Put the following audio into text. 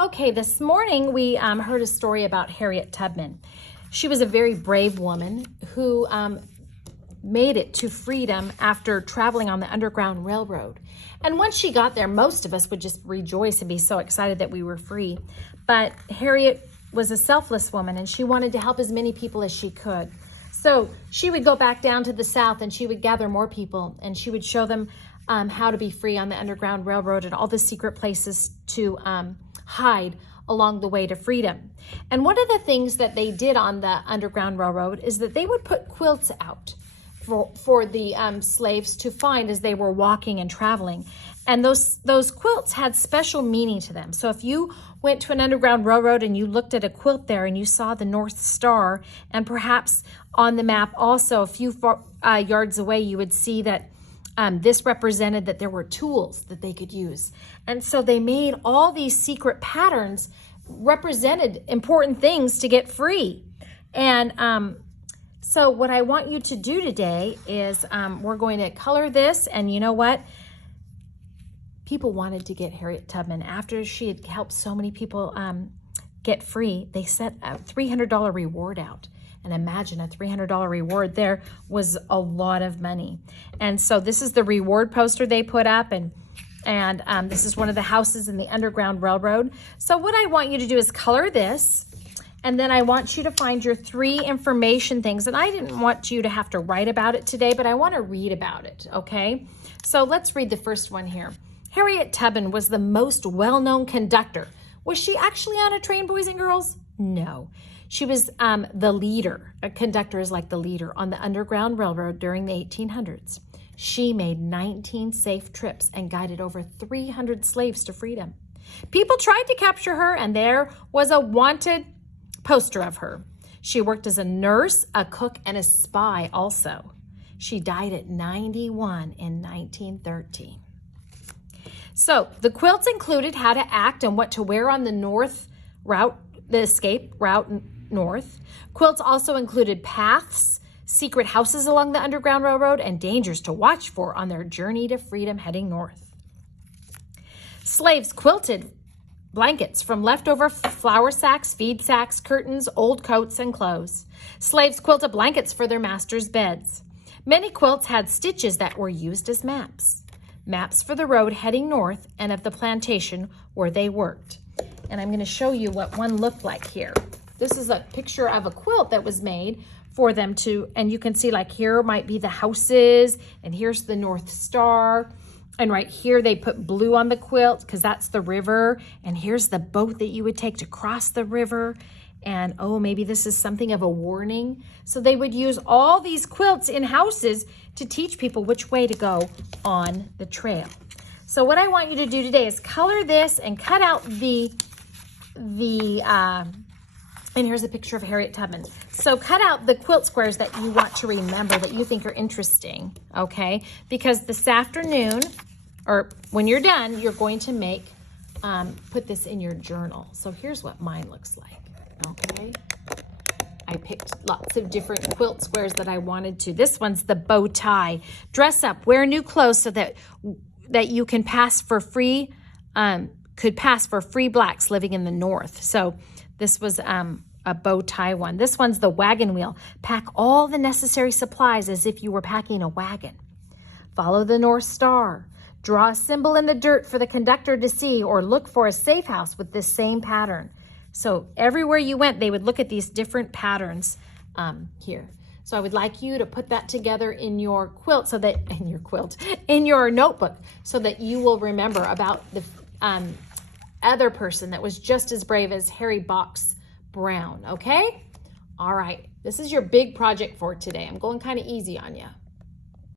Okay, this morning we heard a story about Harriet Tubman. She was a very brave woman who made it to freedom after traveling on the Underground Railroad. And once she got there, most of us would just rejoice and be so excited that we were free. But Harriet was a selfless woman and she wanted to help as many people as she could. So she would go back down to the South and she would gather more people and she would show them how to be free on the Underground Railroad and all the secret places to hide along the way to freedom. And one of the things that they did on the Underground Railroad is that they would put quilts out for the slaves to find as they were walking and traveling. And those quilts had special meaning to them. So if you went to an Underground Railroad and you looked at a quilt there and you saw the North Star, and perhaps on the map also a few yards away you would see that this represented that there were tools that they could use. And so they made all these secret patterns represented important things to get free. And so what I want you to do today is we're going to color this. And you know what? People wanted to get Harriet Tubman. After she had helped so many people get free, they set a $300 reward out. And imagine a $300 reward there was a lot of money. And so this is the reward poster they put up, and this is one of the houses in the Underground Railroad. So what I want you to do is color this, and then I want you to find your 3 information things. And I didn't want you to have to write about it today, but I want to read about it, okay? So let's read the first one here. Harriet Tubman was the most well-known conductor. Was she actually on a train, boys and girls? No. She was the leader. A conductor is like the leader on the Underground Railroad during the 1800s. She made 19 safe trips and guided over 300 slaves to freedom. People tried to capture her, and there was a wanted poster of her. She worked as a nurse, a cook, and a spy also. She died at 91 in 1913. So the quilts included how to act and what to wear on the north route, the escape route north. Quilts also included paths, secret houses along the Underground Railroad, and dangers to watch for on their journey to freedom heading north. Slaves quilted blankets from leftover flour sacks, feed sacks, curtains, old coats, and clothes. Slaves quilted blankets for their masters' beds. Many quilts had stitches that were used as maps. Maps for the road heading north and of the plantation where they worked. And I'm going to show you what one looked like here. This is a picture of a quilt that was made for them to, and you can see like here might be the houses, and here's the North Star. And right here they put blue on the quilt because that's the river. And here's the boat that you would take to cross the river. And oh, maybe this is something of a warning. So they would use all these quilts in houses to teach people which way to go on the trail. So what I want you to do today is color this and cut out and here's a picture of Harriet Tubman. So cut out the quilt squares that you want to remember, that you think are interesting, okay? Because this afternoon, or when you're done, you're going to make, put this in your journal. So here's what mine looks like, okay? I picked lots of different quilt squares that I wanted to. This one's the bow tie. Dress up, wear new clothes so that you can pass for free, could pass for free blacks living in the North. So this was a bow tie one. This one's the wagon wheel. Pack all the necessary supplies as if you were packing a wagon. Follow the North Star. Draw a symbol in the dirt for the conductor to see, or look for a safe house with this same pattern. So everywhere you went, they would look at these different patterns here. So I would like you to put that together in your quilt, so that in your notebook, so that you will remember about the other person that was just as brave as Harry Box Brown, okay? All right, this is your big project for today. I'm going kind of easy on you.